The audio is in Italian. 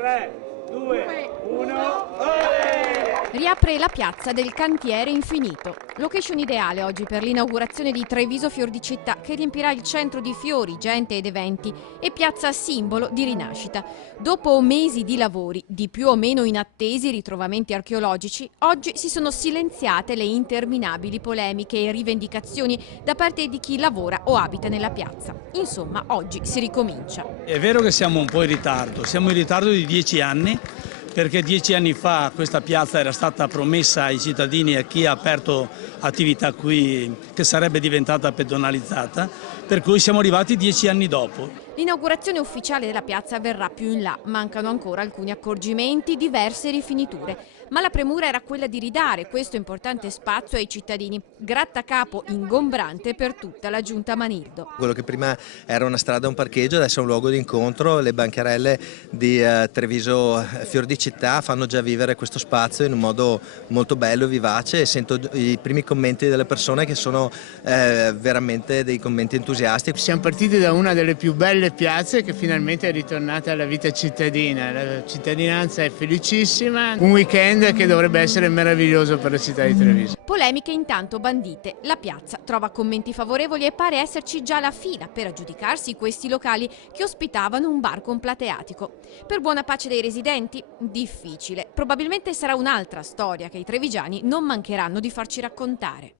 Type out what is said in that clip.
3, 2, 1, olè! Riapre la piazza del Cantiere Infinito. Location ideale oggi per l'inaugurazione di Treviso Fior di Città, che riempirà il centro di fiori, gente ed eventi, e piazza simbolo di rinascita. Dopo mesi di lavori, di più o meno inattesi ritrovamenti archeologici, oggi si sono silenziate le interminabili polemiche e rivendicazioni da parte di chi lavora o abita nella piazza. Insomma, oggi si ricomincia. È vero che siamo un po' siamo in ritardo di 10 anni, perché 10 anni fa questa piazza era stata promessa ai cittadini e a chi ha aperto attività qui che sarebbe diventata pedonalizzata, per cui siamo arrivati 10 anni dopo. L'inaugurazione ufficiale della piazza avverrà più in là, mancano ancora alcuni accorgimenti, diverse rifiniture, ma la premura era quella di ridare questo importante spazio ai cittadini, grattacapo ingombrante per tutta la giunta Manildo. Quello che prima era una strada e un parcheggio adesso è un luogo di incontro, le bancarelle di Treviso Fior di Città fanno già vivere questo spazio in un modo molto bello e vivace, e sento i primi commenti delle persone che sono veramente dei commenti entusiasti. Siamo partiti da una delle più belle piazze che finalmente è ritornata alla vita cittadina, la cittadinanza è felicissima, un weekend che dovrebbe essere meraviglioso per la città di Treviso. Polemiche intanto bandite, la piazza trova commenti favorevoli e pare esserci già la fila per aggiudicarsi questi locali che ospitavano un bar con plateatico. Per buona pace dei residenti? Difficile, probabilmente sarà un'altra storia che i trevigiani non mancheranno di farci raccontare.